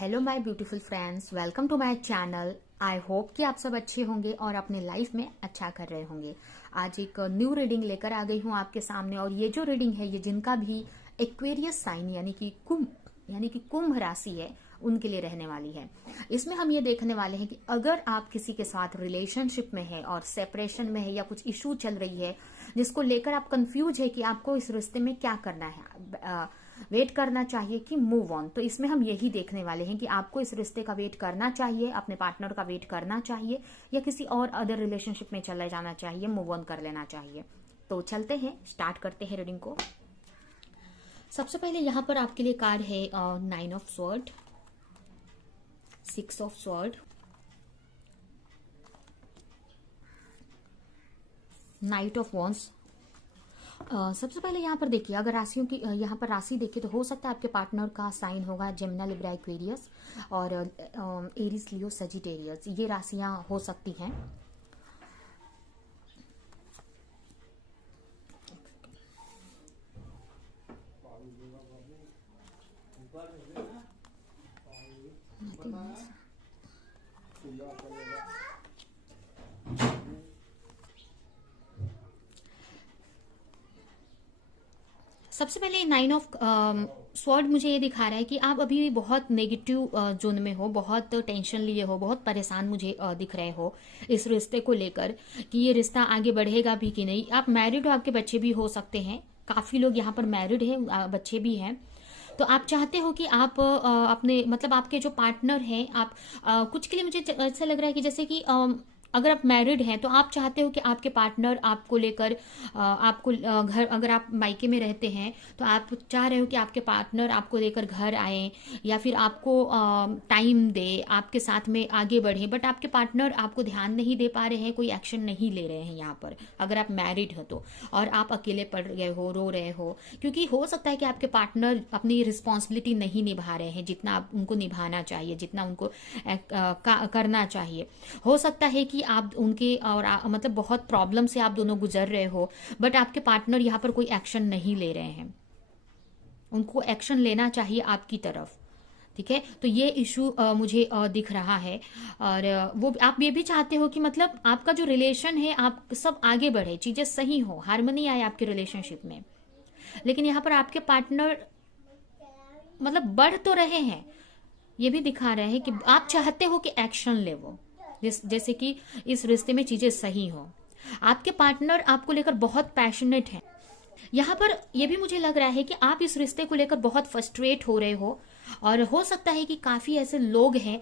Hello my beautiful friends, welcome to my channel. I hope कि आप सब अच्छे होंगे और अपने लाइफ में अच्छा कर रहे होंगे। आज एक न्यू रीडिंग लेकर आ गई हूँ आपके सामने, और ये जो रीडिंग है ये जिनका भी एक्वेरियस साइन यानी कि कुंभ राशि है उनके लिए रहने वाली है। इसमें हम ये देखने वाले हैं कि अगर आप किसी के साथ रिलेशनशिप में है और सेपरेशन में है या कुछ इशू चल रही है जिसको लेकर आप कंफ्यूज है कि आपको इस रिश्ते में क्या करना है, वेट करना चाहिए कि मूव ऑन, तो इसमें हम यही देखने वाले हैं कि आपको इस रिश्ते का वेट करना चाहिए, अपने पार्टनर का वेट करना चाहिए, या किसी और अदर रिलेशनशिप में चला जाना चाहिए, मूव ऑन कर लेना चाहिए। तो चलते हैं, स्टार्ट करते हैं रीडिंग को। सबसे पहले यहाँ पर आपके लिए कार्ड है 9 of sword, 6 of sword, night of wands. सबसे पहले यहाँ पर देखिए, अगर राशियों की यहाँ पर राशि देखिए तो हो सकता है आपके पार्टनर का साइन होगा जेमिनी, लिब्रा, एक्वेरियस और एरीज, लियो, सजिटेरियस। ये राशियां हो सकती हैं। सबसे पहले 9 ऑफ स्वॉर्ड मुझे ये दिखा रहा है कि आप अभी भी बहुत नेगेटिव जोन में हो, बहुत टेंशन लिए हो, बहुत परेशान मुझे दिख रहे हो इस रिश्ते को लेकर कि ये रिश्ता आगे बढ़ेगा भी कि नहीं। आप मैरिड हो, आपके बच्चे भी हो सकते हैं, काफी लोग यहाँ पर मैरिड हैं, बच्चे भी हैं। तो आप चाहते हो कि आप अपने मतलब आपके जो पार्टनर हैं, आप कुछ के लिए मुझे ऐसा लग रहा है कि जैसे कि अगर आप मैरिड हैं तो आप चाहते हो कि आपके पार्टनर आपको लेकर आपको घर, अगर आप मायके में रहते हैं तो आप चाह रहे हो कि आपके पार्टनर आपको लेकर घर आए या फिर आपको टाइम दे, आपके साथ में आगे बढ़े, बट आपके पार्टनर आपको ध्यान नहीं दे पा रहे हैं, कोई एक्शन नहीं ले रहे हैं यहाँ पर। अगर आप मैरिड हो तो, और आप अकेले पड़ गए हो, रो रहे हो, क्योंकि हो सकता है कि आपके पार्टनर अपनी रिस्पॉन्सिबिलिटी नहीं निभा रहे हैं जितना आप उनको निभाना चाहिए, जितना उनको करना चाहिए। हो सकता है कि आप उनके और मतलब बहुत प्रॉब्लम से आप दोनों गुजर रहे हो, बट आपके पार्टनर यहाँ पर कोई एक्शन नहीं ले रहे हैं। उनको एक्शन लेना चाहिए आपकी तरफ, ठीक है। तो ये इशू मुझे दिख रहा है। और वो आप ये भी चाहते हो कि मतलब आपका जो रिलेशन है, आप सब आगे बढ़े, चीजें सही हो, हार्मनी आए आपके रिलेशनशिप में। लेकिन यहाँ पर आपके पार्टनर मतलब बढ़ तो रहे हैं, ये भी दिखा रहे हैं कि आप चाहते हो कि एक्शन ले वो, जैसे कि इस रिश्ते में चीजें सही हो। आपके पार्टनर आपको लेकर बहुत पैशनेट हैं। यहाँ पर यह भी मुझे लग रहा है कि आप इस रिश्ते को लेकर बहुत फ्रस्ट्रेट हो रहे हो, और हो सकता है कि काफी ऐसे लोग हैं।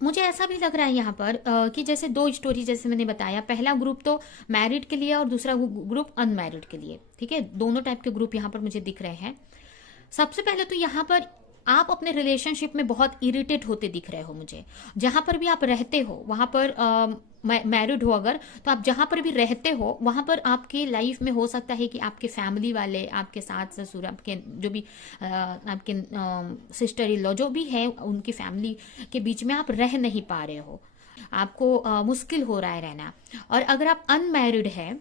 मुझे ऐसा भी लग रहा है यहाँ पर कि जैसे दो स्टोरी जैसे मैंने बताया, पहला ग्रुप तो मैरिड के लिए और दूसरा ग्रुप अनमैरिड के लिए, ठीक है। दोनों टाइप के ग्रुप यहाँ पर मुझे दिख रहे हैं। सबसे पहले तो यहाँ पर आप अपने रिलेशनशिप में बहुत इरिटेट होते दिख रहे हो मुझे। जहां पर भी आप रहते हो वहां पर मैरिड हो अगर, तो आप जहां पर भी रहते हो वहां पर आपके लाइफ में हो सकता है कि आपके फैमिली वाले, आपके सास ससुर, आपके जो भी आपके सिस्टर इन लॉ जो भी है, उनकी फैमिली के बीच में आप रह नहीं पा रहे हो, आपको मुश्किल हो रहा है रहना। और अगर आप अनमैरिड है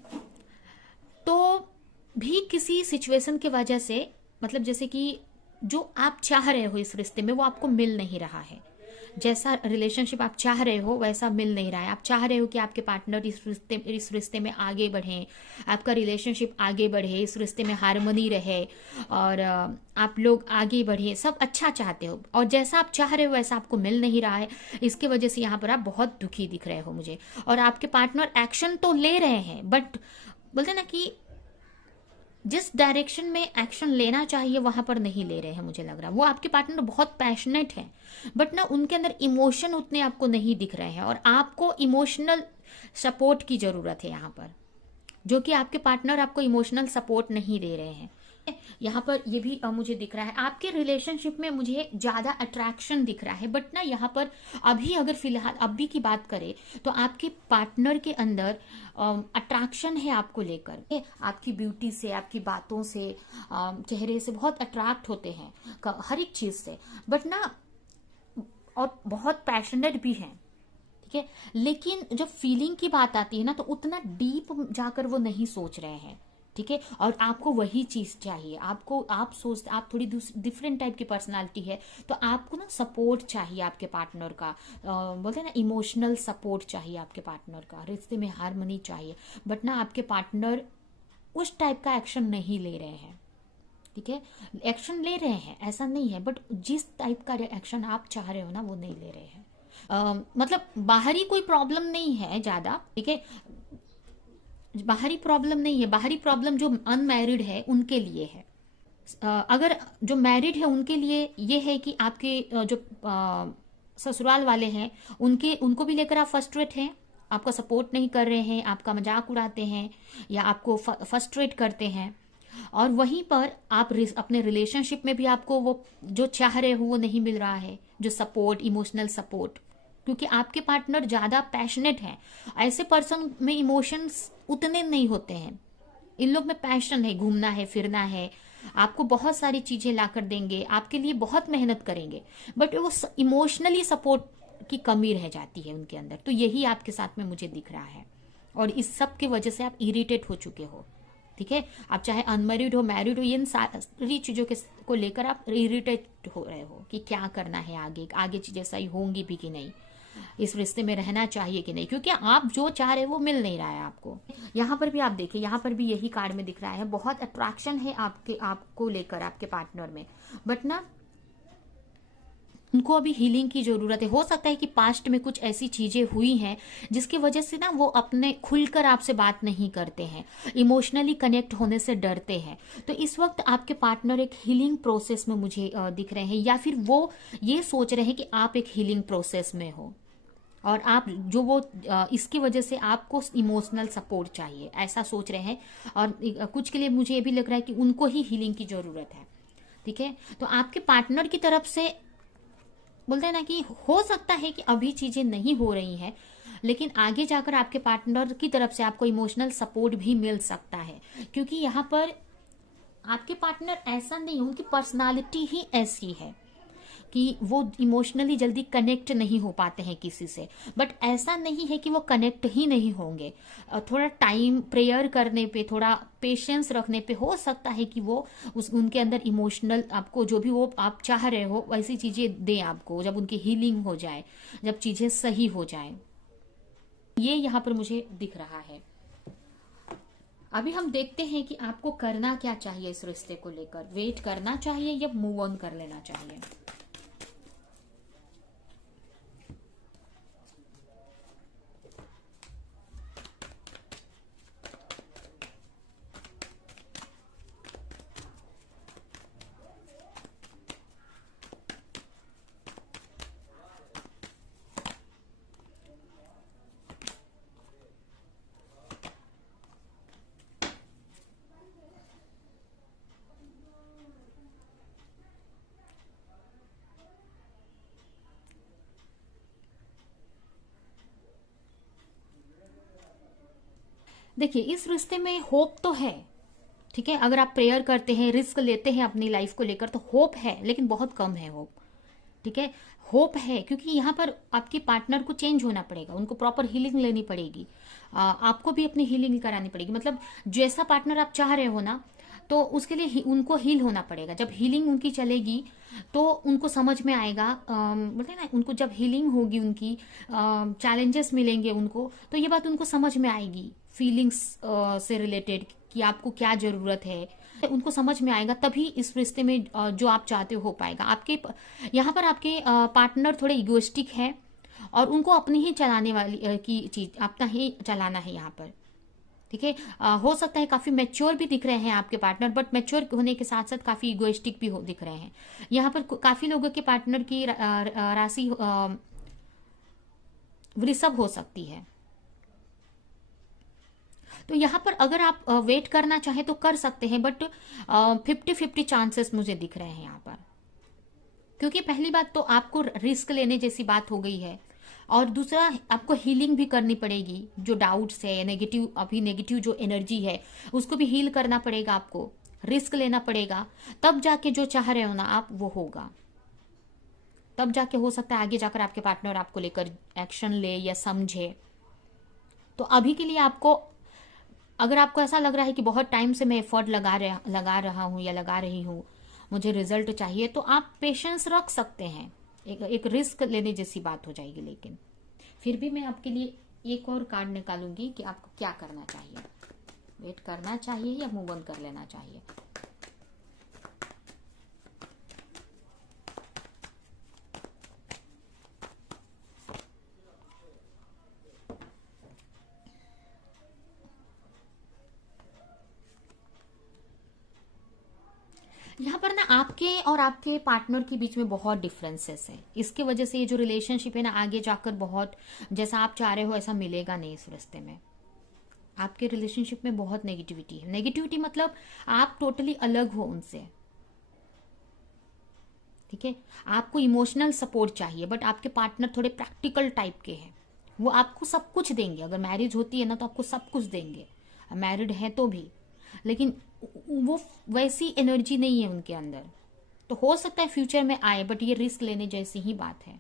तो भी किसी सिचुएशन की वजह से, मतलब जैसे कि जो आप चाह रहे हो इस रिश्ते में वो आपको मिल नहीं रहा है, जैसा रिलेशनशिप आप चाह रहे हो वैसा मिल नहीं रहा है। आप चाह रहे हो कि आपके पार्टनर इस रिश्ते में आगे बढ़े, आपका रिलेशनशिप आगे बढ़े, इस रिश्ते में हार्मनी रहे, और आप लोग आगे बढ़े, सब अच्छा चाहते हो, और जैसा आप चाह रहे हो वैसा आपको मिल नहीं रहा है। इसके वजह से यहाँ पर आप बहुत दुखी दिख रहे हो मुझे। और आपके पार्टनर एक्शन तो ले रहे हैं, बट बोलते ना कि जिस डायरेक्शन में एक्शन लेना चाहिए वहां पर नहीं ले रहे हैं, मुझे लग रहा है। वो आपके पार्टनर बहुत पैशनेट है, बट ना उनके अंदर इमोशन उतने आपको नहीं दिख रहे हैं, और आपको इमोशनल सपोर्ट की जरूरत है यहाँ पर, जो कि आपके पार्टनर आपको इमोशनल सपोर्ट नहीं दे रहे हैं। यहाँ पर ये भी मुझे दिख रहा है, आपके रिलेशनशिप में मुझे ज्यादा अट्रैक्शन दिख रहा है, बट ना यहाँ पर अभी अगर फिलहाल अभी की बात करें तो आपके पार्टनर के अंदर अट्रैक्शन है आपको लेकर, आपकी ब्यूटी से, आपकी बातों से, चेहरे से बहुत अट्रैक्ट होते हैं, हर एक चीज से, बट ना और बहुत पैशनेट भी हैं, ठीक है। लेकिन जब फीलिंग की बात आती है ना तो उतना डीप जाकर वो नहीं सोच रहे हैं, ठीक है, और आपको वही चीज चाहिए, आपको आप सोचते आप थोड़ी डिफरेंट टाइप की पर्सनालिटी है, तो आपको ना सपोर्ट चाहिए आपके पार्टनर का, बोलते हैं ना इमोशनल सपोर्ट चाहिए आपके पार्टनर का, रिश्ते में हारमोनी चाहिए। बट ना आपके पार्टनर उस टाइप का एक्शन नहीं ले रहे हैं, ठीक है, एक्शन ले रहे हैं ऐसा नहीं है, बट जिस टाइप का एक्शन आप चाह रहे हो ना वो नहीं ले रहे हैं। मतलब बाहरी कोई प्रॉब्लम नहीं है ज्यादा, ठीक है, बाहरी प्रॉब्लम नहीं है, बाहरी प्रॉब्लम जो अनमैरिड है उनके लिए है। अगर जो मैरिड है उनके लिए ये है कि आपके जो ससुराल वाले हैं उनके उनको भी लेकर आप फ्रस्ट्रेट हैं, आपका सपोर्ट नहीं कर रहे हैं, आपका मजाक उड़ाते हैं या आपको फ्रस्ट्रेट करते हैं, और वहीं पर आप अपने रिलेशनशिप में भी आपको वो जो चाह रहे हो वो नहीं मिल रहा है, जो सपोर्ट, इमोशनल सपोर्ट, क्योंकि आपके पार्टनर ज्यादा पैशनेट हैं। ऐसे पर्सन में इमोशंस उतने नहीं होते हैं, इन लोग में पैशन है, घूमना है, फिरना है, आपको बहुत सारी चीजें ला कर देंगे, आपके लिए बहुत मेहनत करेंगे, बट वो इमोशनली सपोर्ट की कमी रह जाती है उनके अंदर। तो यही आपके साथ में मुझे दिख रहा है, और इस सब की वजह से आप इरिटेट हो चुके हो, ठीक है। आप चाहे अनमैरिड हो, मैरिड हो, इन सारी चीजों के को लेकर आप इरिटेट हो रहे हो कि क्या करना है आगे, आगे चीजें सही होंगी भी कि नहीं, इस रिश्ते में रहना चाहिए कि नहीं, क्योंकि आप जो चाह रहे हो वो मिल नहीं रहा है आपको। यहाँ पर भी आप देखिए, यहाँ पर भी यही कार्ड में दिख रहा है, बहुत अट्रैक्शन है आपको लेकर आपके पार्टनर में, बट ना उनको अभी हीलिंग की जरूरत है। हो सकता है कि पास्ट में कुछ ऐसी चीजें हुई हैं जिसकी वजह से ना वो अपने खुलकर आपसे बात नहीं करते हैं, इमोशनली कनेक्ट होने से डरते हैं। तो इस वक्त आपके पार्टनर एक हीलिंग प्रोसेस में मुझे दिख रहे हैं, या फिर वो ये सोच रहे हैं कि आप एक हीलिंग प्रोसेस में हो, और आप जो वो इसकी वजह से आपको इमोशनल सपोर्ट चाहिए ऐसा सोच रहे हैं। और कुछ के लिए मुझे ये भी लग रहा है कि उनको ही हीलिंग की जरूरत है, ठीक है। तो आपके पार्टनर की तरफ से बोलते हैं ना कि हो सकता है कि अभी चीजें नहीं हो रही हैं, लेकिन आगे जाकर आपके पार्टनर की तरफ से आपको इमोशनल सपोर्ट भी मिल सकता है, क्योंकि यहाँ पर आपके पार्टनर ऐसा नहीं है, उनकी पर्सनालिटी ही ऐसी है कि वो इमोशनली जल्दी कनेक्ट नहीं हो पाते हैं किसी से, बट ऐसा नहीं है कि वो कनेक्ट ही नहीं होंगे। थोड़ा टाइम प्रेयर करने पे, थोड़ा पेशेंस रखने पे हो सकता है कि वो उनके अंदर इमोशनल आपको जो भी वो आप चाह रहे हो वैसी चीजें दें आपको, जब उनकी हीलिंग हो जाए, जब चीजें सही हो जाए, ये यहाँ पर मुझे दिख रहा है। अभी हम देखते हैं कि आपको करना क्या चाहिए इस रिश्ते को लेकर, वेट करना चाहिए या मूव ऑन कर लेना चाहिए। देखिए, इस रिश्ते में होप तो है, ठीक है, अगर आप प्रेयर करते हैं, रिस्क लेते हैं अपनी लाइफ को लेकर, तो होप है, लेकिन बहुत कम है होप, ठीक है। होप है क्योंकि यहाँ पर आपके पार्टनर को चेंज होना पड़ेगा, उनको प्रॉपर हीलिंग लेनी पड़ेगी, आपको भी अपनी हीलिंग करानी पड़ेगी। मतलब जैसा पार्टनर आप चाह रहे हो ना, तो उसके लिए उनको हील होना पड़ेगा। जब हीलिंग उनकी चलेगी तो उनको समझ में आएगा, बोलते हैं ना, उनको जब हीलिंग होगी, उनकी चैलेंजेस मिलेंगे उनको, तो ये बात उनको समझ में आएगी, फीलिंग्स से रिलेटेड कि आपको क्या जरूरत है, उनको समझ में आएगा, तभी इस रिश्ते में जो आप चाहते हो पाएगा। आपके यहाँ पर आपके पार्टनर थोड़े इगोइस्टिक है, और उनको अपनी ही चलाने वाली की चीज अपना ही चलाना है यहाँ पर, ठीक है। हो सकता है काफी मैच्योर भी दिख रहे हैं आपके पार्टनर, बट मैच्योर होने के साथ साथ काफी इगोइस्टिक भी दिख रहे हैं। यहाँ पर काफी लोगों के पार्टनर की राशि वृषभ हो सकती है। तो यहाँ पर अगर आप वेट करना चाहें तो कर सकते हैं, बट 50-50 चांसेस मुझे दिख रहे हैं यहाँ पर, क्योंकि पहली बात तो आपको रिस्क लेने जैसी बात हो गई है, और दूसरा आपको हीलिंग भी करनी पड़ेगी, जो डाउट्स है, नेगेटिव, अभी नेगेटिव जो एनर्जी है उसको भी हील करना पड़ेगा, आपको रिस्क लेना पड़ेगा, तब जाके जो चाह रहे हो ना आप वो होगा, तब जाके हो सकता है आगे जाकर आपके पार्टनर आपको लेकर एक्शन ले या समझे। तो अभी के लिए आपको अगर आपको ऐसा लग रहा है कि बहुत टाइम से मैं एफर्ट लगा रहा हूँ या लगा रही हूँ, मुझे रिजल्ट चाहिए, तो आप पेशेंस रख सकते हैं। एक रिस्क लेने जैसी बात हो जाएगी। लेकिन फिर भी मैं आपके लिए एक और कार्ड निकालूंगी कि आपको क्या करना चाहिए, वेट करना चाहिए या मूव ऑन कर लेना चाहिए। यहाँ पर ना आपके और आपके पार्टनर के बीच में बहुत डिफरेंसेस है। इसकी वजह से ये जो रिलेशनशिप है ना, आगे जाकर बहुत जैसा आप चाह रहे हो ऐसा मिलेगा नहीं इस रिश्ते में। आपके रिलेशनशिप में बहुत नेगेटिविटी है। नेगेटिविटी मतलब आप टोटली अलग हो उनसे, ठीक है। आपको इमोशनल सपोर्ट चाहिए, बट आपके पार्टनर थोड़े प्रैक्टिकल टाइप के हैं। वो आपको सब कुछ देंगे, अगर मैरिज होती है ना तो आपको सब कुछ देंगे, मैरिड है तो भी। लेकिन वो वैसी एनर्जी नहीं है उनके अंदर। तो हो सकता है फ्यूचर में आए, बट ये रिस्क लेने जैसी ही बात है।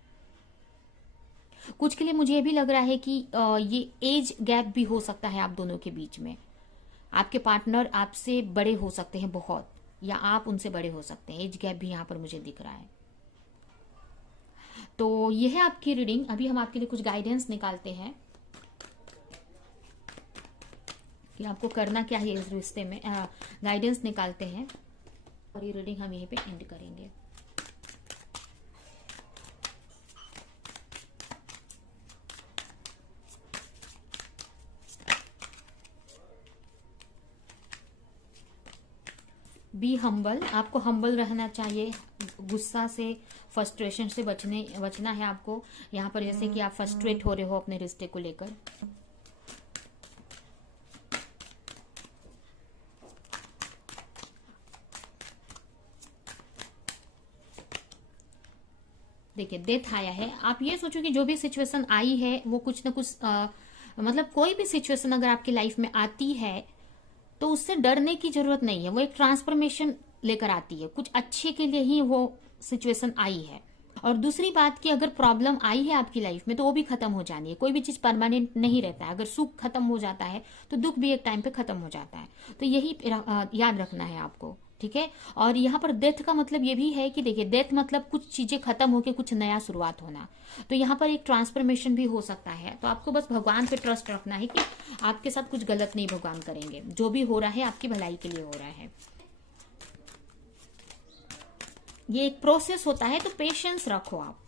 कुछ के लिए मुझे ये भी लग रहा है कि ये एज गैप भी हो सकता है आप दोनों के बीच में। आपके पार्टनर आपसे बड़े हो सकते हैं बहुत, या आप उनसे बड़े हो सकते हैं। एज गैप भी यहाँ पर मुझे दिख रहा है। तो ये है आपकी रीडिंग। अभी हम आपके लिए कुछ गाइडेंस निकालते हैं कि आपको करना क्या है इस रिश्ते में। गाइडेंस निकालते हैं और ये रीडिंग हम यहीं पे एंड करेंगे। Be humble. आपको हम्बल रहना चाहिए। गुस्सा से, फ्रस्ट्रेशन से बचना है आपको। यहाँ पर जैसे कि आप फ्रस्ट्रेट हो रहे हो अपने रिश्ते को लेकर। देखिए डेथ आया है। आप ये सोचो कि जो भी सिचुएशन आई है वो कुछ ना कुछ मतलब कोई भी सिचुएशन अगर आपकी लाइफ में आती है तो उससे डरने की जरूरत नहीं है। वो एक ट्रांसफॉर्मेशन लेकर आती है, कुछ अच्छे के लिए ही वो सिचुएशन आई है। और दूसरी बात कि अगर प्रॉब्लम आई है आपकी लाइफ में तो वो भी खत्म हो जानी है। कोई भी चीज परमानेंट नहीं रहता है। अगर सुख खत्म हो जाता है तो दुख भी एक टाइम पे खत्म हो जाता है। तो यही याद रखना है आपको, ठीक है। और यहाँ पर डेथ का मतलब ये भी है कि देखिए, डेथ मतलब कुछ चीजें खत्म होकर कुछ नया शुरुआत होना। तो यहाँ पर एक ट्रांसफॉर्मेशन भी हो सकता है। तो आपको बस भगवान पे ट्रस्ट रखना है कि आपके साथ कुछ गलत नहीं भगवान करेंगे। जो भी हो रहा है आपकी भलाई के लिए हो रहा है। ये एक प्रोसेस होता है, तो पेशेंस रखो आप।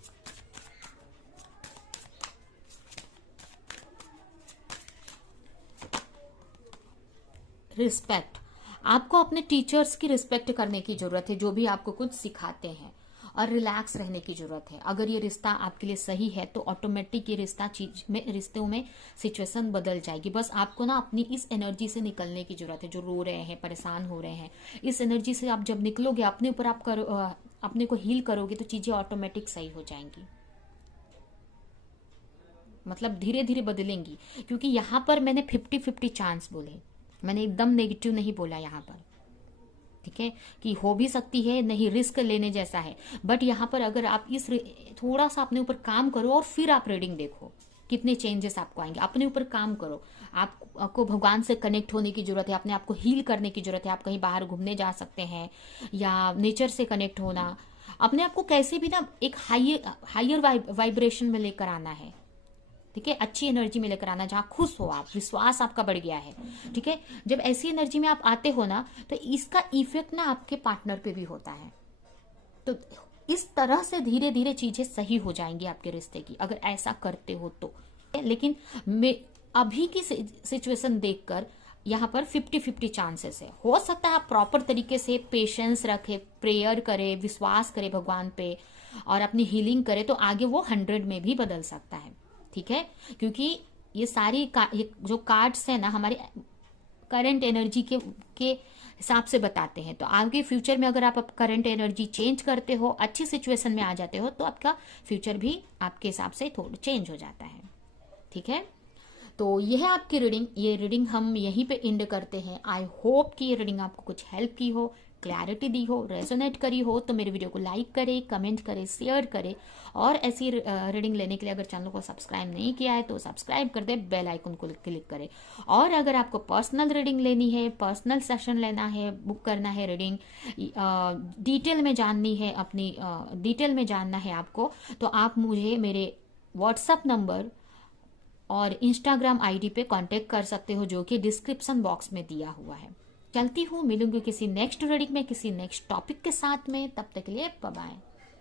रिस्पेक्ट। आपको अपने टीचर्स की रिस्पेक्ट करने की जरूरत है, जो भी आपको कुछ सिखाते हैं। और रिलैक्स रहने की जरूरत है। अगर ये रिश्ता आपके लिए सही है तो ऑटोमेटिक ये रिश्तों में सिचुएशन बदल जाएगी। बस आपको ना अपनी इस एनर्जी से निकलने की जरूरत है। जो रो रहे हैं, परेशान हो रहे हैं, इस एनर्जी से आप जब निकलोगे, अपने ऊपर आप अपने को हील करोगे, तो चीजें ऑटोमेटिक सही हो जाएंगी। मतलब धीरे धीरे बदलेंगी। क्योंकि यहाँ पर मैंने 50-50 चांस बोले, मैंने एकदम नेगेटिव नहीं बोला यहाँ पर, ठीक है। कि हो भी सकती है, नहीं, रिस्क लेने जैसा है। बट यहाँ पर अगर आप थोड़ा सा अपने ऊपर काम करो और फिर आप रीडिंग देखो, कितने चेंजेस आपको आएंगे। अपने ऊपर काम करो। आपको भगवान से कनेक्ट होने की जरूरत है, अपने आप को हील करने की जरूरत है। आप कहीं बाहर घूमने जा सकते हैं, या नेचर से कनेक्ट होना। अपने आप को कैसे भी ना एक हायर वाइब्रेशन में लेकर आना है, ठीक है। अच्छी एनर्जी में लेकर आना, जहाँ खुश हो आप, विश्वास आपका बढ़ गया है, ठीक है। जब ऐसी एनर्जी में आप आते हो ना, तो इसका इफेक्ट ना आपके पार्टनर पे भी होता है। तो इस तरह से धीरे धीरे चीजें सही हो जाएंगी आपके रिश्ते की, अगर ऐसा करते हो तो। लेकिन मैं अभी की सिचुएशन देखकर यहाँ पर 50-50 चांसेस है। हो सकता है आप प्रॉपर तरीके से पेशेंस रखे, प्रेयर करे, विश्वास करे भगवान पे, और अपनी हीलिंग करे, तो आगे वो 100 में भी बदल सकता है, ठीक है। क्योंकि ये ये जो कार्ड्स है ना, हमारे करंट एनर्जी के हिसाब से बताते हैं। तो आगे फ्यूचर में अगर आप करंट एनर्जी चेंज करते हो, अच्छी सिचुएशन में आ जाते हो, तो आपका फ्यूचर भी आपके हिसाब से थोड़ा चेंज हो जाता है, ठीक है। तो यह है आपकी रीडिंग। ये रीडिंग हम यहीं पे एंड करते हैं। आई होप कि ये रीडिंग आपको कुछ हेल्प की हो, क्लैरिटी दी हो, रेजोनेट करी हो, तो मेरे वीडियो को लाइक करे, कमेंट करे, शेयर करे। और ऐसी रीडिंग लेने के लिए अगर चैनल को सब्सक्राइब नहीं किया है तो सब्सक्राइब कर दे, बेल आइकन को क्लिक करे। और अगर आपको पर्सनल रीडिंग लेनी है, पर्सनल सेशन लेना है, बुक करना है रीडिंग, डिटेल में जाननी है, अपनी डिटेल में जानना है आपको, तो आप मुझे मेरे व्हाट्सएप नंबर और इंस्टाग्राम आईडी पे कांटेक्ट कर सकते हो, जो कि डिस्क्रिप्शन बॉक्स में दिया हुआ है। चलती हूँ, मिलूंगी किसी नेक्स्ट रीडिंग में, किसी नेक्स्ट टॉपिक के साथ में। तब तक के लिए बाय बाय।